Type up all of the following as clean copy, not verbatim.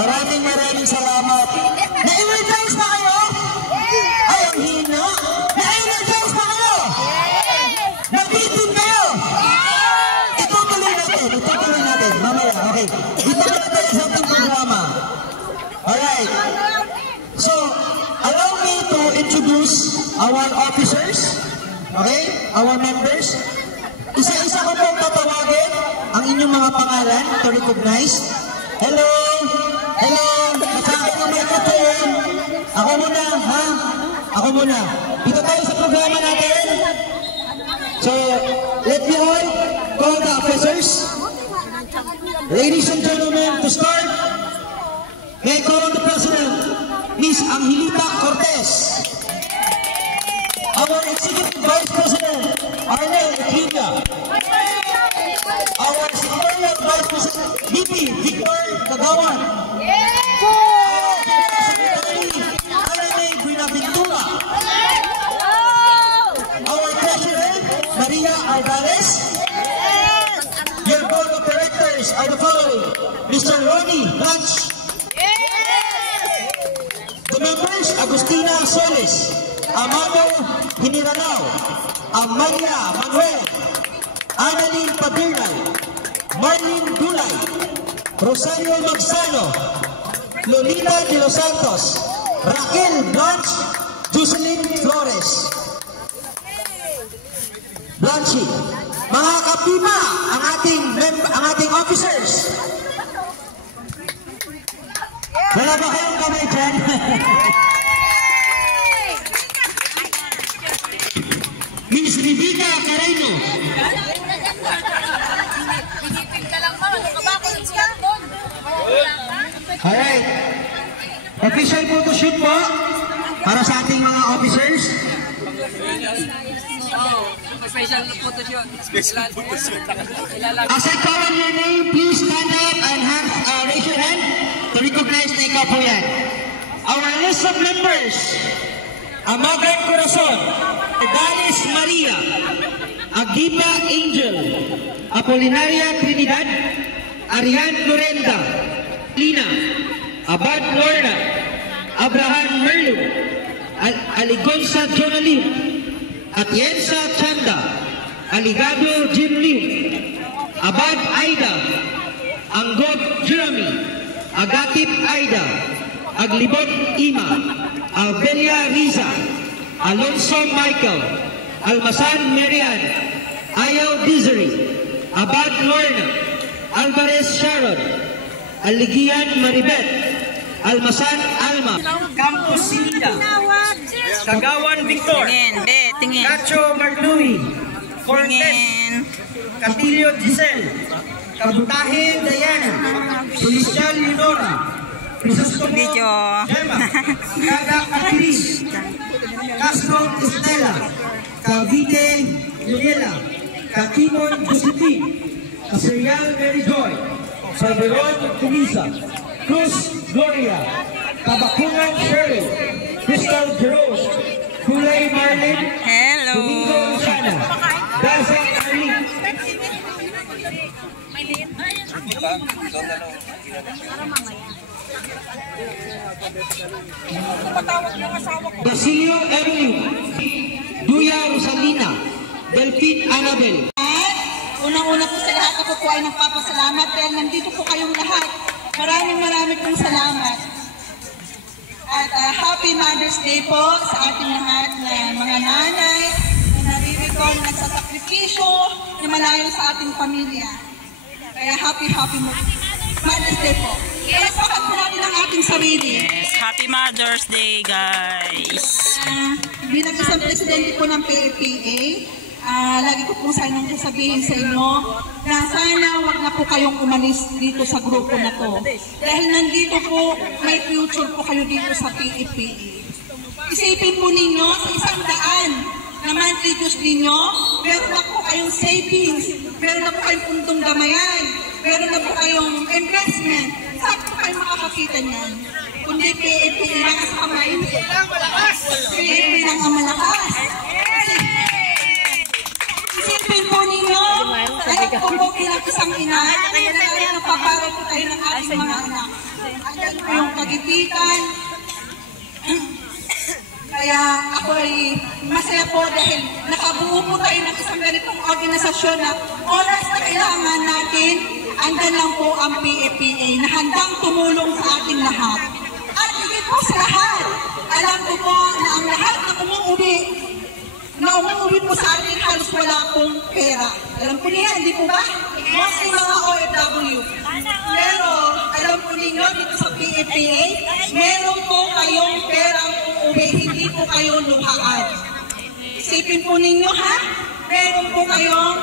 Maraming salamat. Na-energize na kayo? Ay, ang hina. Na-energize na kayo? Nabitin kayo? Itutuloy natin. Mamaya, okay. Itutuloy natin sa ating programa. Alright. So, allow me to introduce our officers. Okay? Our members. Isa-isa ko pong tatawagin ang inyong mga pangalan to recognize. Hello! Hello! Kasama ng microphone. Ako muna, ha? Ako muna. Dito tayo sa programa natin. So, let me all call the officers. Ladies and gentlemen, to start, may I call on the President, Ms. Angelita Cortez. Our Executive Vice President, Arnel Equina. Our Secretariat Vice President, VP Victor Kagawan. Our Treasurer, Maria Alvarez. Your Board of Directors are the following: Mr. Ronnie Blanch. The members, Agustina Solis, Amado Hiniranao, Amalia Manuel, Annalyn Padurnay, Marlene Dulay, Rosario Magsano, Lolita de los Santos, Raquel Blanch, Jocelyn Flores. Blanchi, mga kapima, ang ating officers. Wala ba kayong kamay dyan? Miss Rebecca Carreno. Alright. Official photoshoot po para sa ating mga officers. Special photoshoot. As I call on your name, please stand up and raise your hand to recognize na ikaw po yan. Our list of members: Amagat Corazon, Dalis Maria, Agipa Angel, Apolinaria Trinidad, Arian Lorenda, Lina, Abad Lorna, Abraham Merlo, Aligonza Jonalim, Atienza Chanda, Aligado Jim Lim, Abad Aida, Anggod Jeremy, Agatip Aida, Aglibot Ima, Albelia Riza, Alonso Michael, Almasan Marian, Ayaw Dizeri, Abad Lorna, Alvarez Sharon, Aligian Maribet, Almasan Alma, Campos Sinida, Kagawan Victor, Cacho Marlui, Cortez, Castillo Giselle, Kabutahe Diana, Policial Leonora, Crisostomo Gemma, Gaga Akiris, Castro Estela, Cavite Yuriela, Katimon Josephine, Aserial Mary Joy, Salveron Kumisa, Cruz Gloria, Kabakungan Cheryl, Crystal Jerome, Kulay Marlin, Domingo Sana, Daza Arlene. Basilio Erwin, Duya Rosalina, Delphine Annabel. Unang-una po sa lahat, ako po ay nagpapasalamat dahil nandito po kayong lahat. Maraming pong salamat. At Happy Mother's Day po sa ating lahat na mga nanay na naririto, na nagsasakripisyo, na malayo sa ating pamilya. Kaya Happy Mother's Day po. Palakpakan po natin ang ating sarili. Yes, Happy Mother's Day, guys. Bilang isang presidente po ng PAPA, lagi ko po sanang sasabihin sa inyo na sana wag na po kayong umalis dito sa grupo na to. Dahil nandito po, may future po kayo dito sa PAPA. Isipin po ninyo sa 100 na monthly dues ninyo, meron na po kayong savings, meron na po kayong puntong gamayan, meron na po kayong investment. Saan po kayo makakakita niyan? Kundi PAPA lang sa kamay. PAPA lang ang malakas. Isipin po ninyo, dahil po bilang isang ina, nagpaparal po tayo ng ating mga anak. At nagipitan. Kaya ako ay masaya po dahil nakabuo po tayo ng isang ganitong organisasyon na oras na kailangan natin, andyan lang po ang PFPA na handang tumulong sa ating lahat. At higit po sa lahat, alam ko po na ang lahat na umuwi po sa atin halos wala pong pera. Alam po niya, hindi po ba? Mostly mga OFW. Pero alam po ninyo dito sa PFPA, meron po kayong perang uuwi, hindi po kayo luhaan. Isipin po ninyo ha, meron po kayong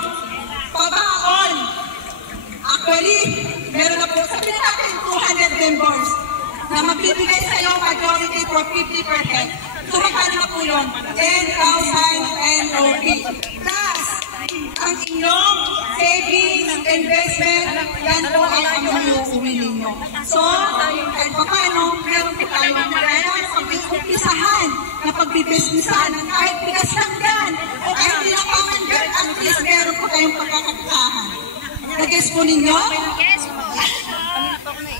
pabaon. Actually, meron na po, sabi natin 200 members na magbibigay sa iyo majority for 50%. So magkano na po yun? 10,000 NOP. Plus, ang inyong savings, investment, yan po ang uuwi ninyo. So, kahit pa paano, meron po tayo na pag-umpisahan na pag-businessan ng kahit bigas lang yan o kahit tinapangan yan, at least meron po tayong pagkakatahan. Nag-guess po ninyo?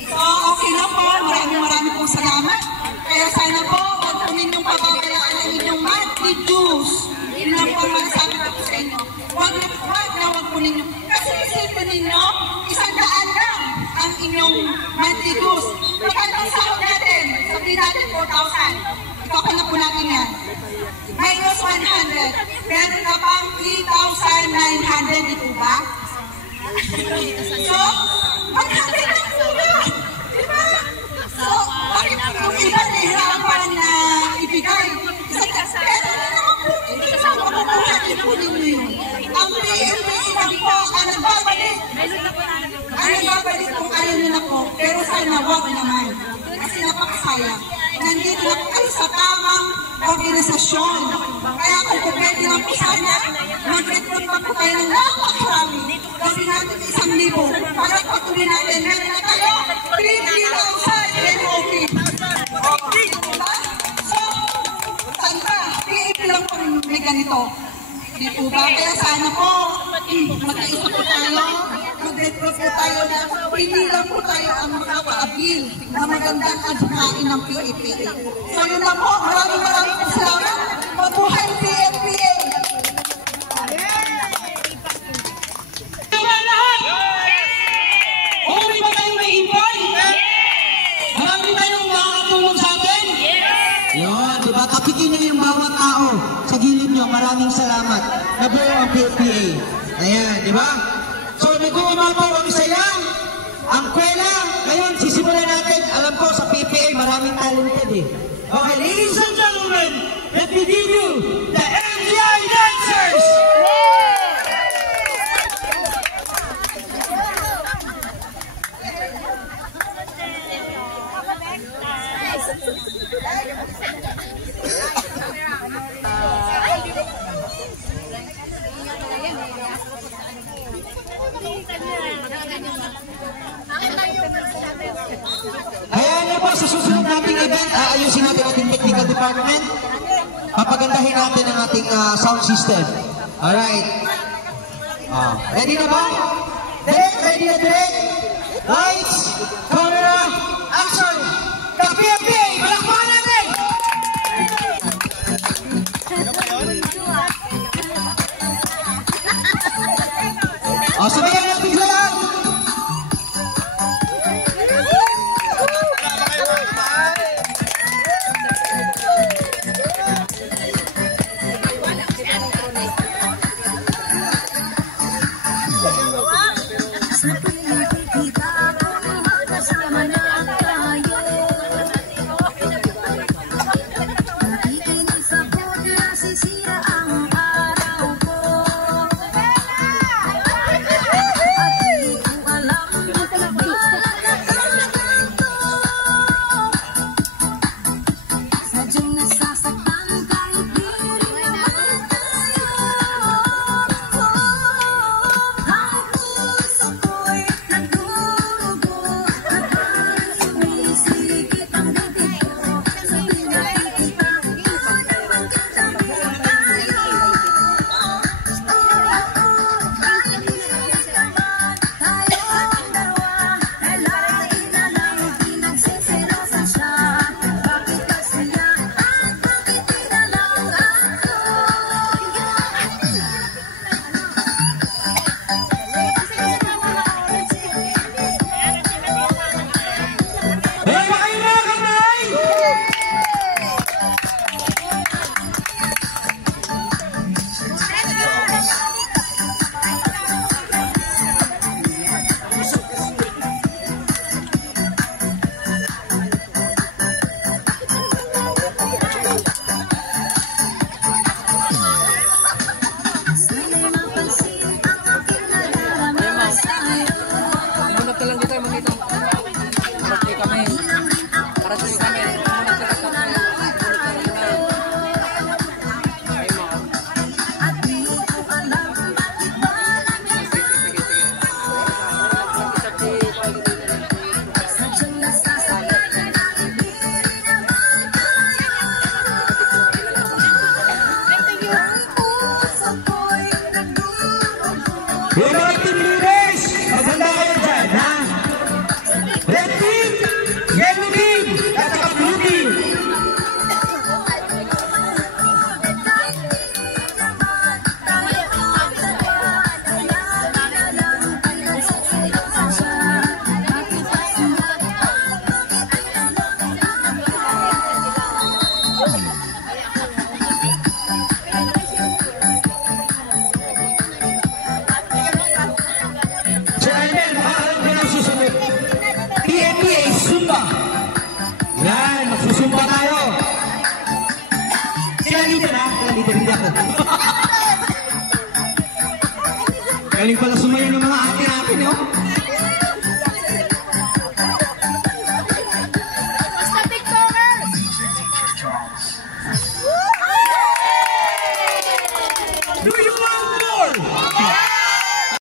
So, okay na po. Maraming pong salamat. Kaya sana po, huwag po ninyong pababalaan ang inyong monthly dues. Yun lang po ang masasabi ko po sa inyo. Huwag po ninyo. Kasi isipin ninyo, 100 lang ang inyong monthly dues. Magkano ang sahod natin? Sabihin natin 4,000. Ikakuha po natin yan. Minus 100. Meron na pang 3,900. Ito ba? So, 100 lang po yan. Diba? So, bakit kung iba nahirapan na ibigay? Pero naman po, hindi kasama mabuhatin po ninyo yun. Ang PFPA lang po, ang nagbabalik. Ang nagbabalik kung ayaw nyo na po. Pero sana wag naman. Kasi napakasayang. Nandito na po kayo sa tamang organisasyon. Kaya kung pwede lang po sana, mag-recruit pa po tayo ng napakarami. Kasi natin 1,000. Para patuloy natin, meron na tayo 3,000 NOP. So, saan ba? PFP lang po may ganito. Di po ba? Kaya sana po, mag-iisa po tayo, mag-recruit po tayo na hindi lang po tayo ang makaka-appeal na magandang advocain ng PFPA. So yun lang po, maraming salamat. Mabuhay PFPA! Okay ba tayong may invite? Marami tayong makakatulong sa atin? Yun, diba? Kapikin nyo yung bawat tao sa gilid nyo. Maraming salamat. Nabuo ang PFPA. Ayan, diba? So, nag-uumapaw ang saya. Ang kwela, ngayon, sisimulan natin. Alam ko, sa PFPA, maraming talented eh. Okay, ladies and gentlemen, let me give you the MGI Dancers! Kaya na po, sa susunod nating event, aayusin natin ating technical department. Papagandahin natin ang ating sound system. Alright. Ready na ba? Direct, ready na direct? Lights, camera, action! PFPA, palakpakan natin! Sabayan natin sa lahat! Galing pala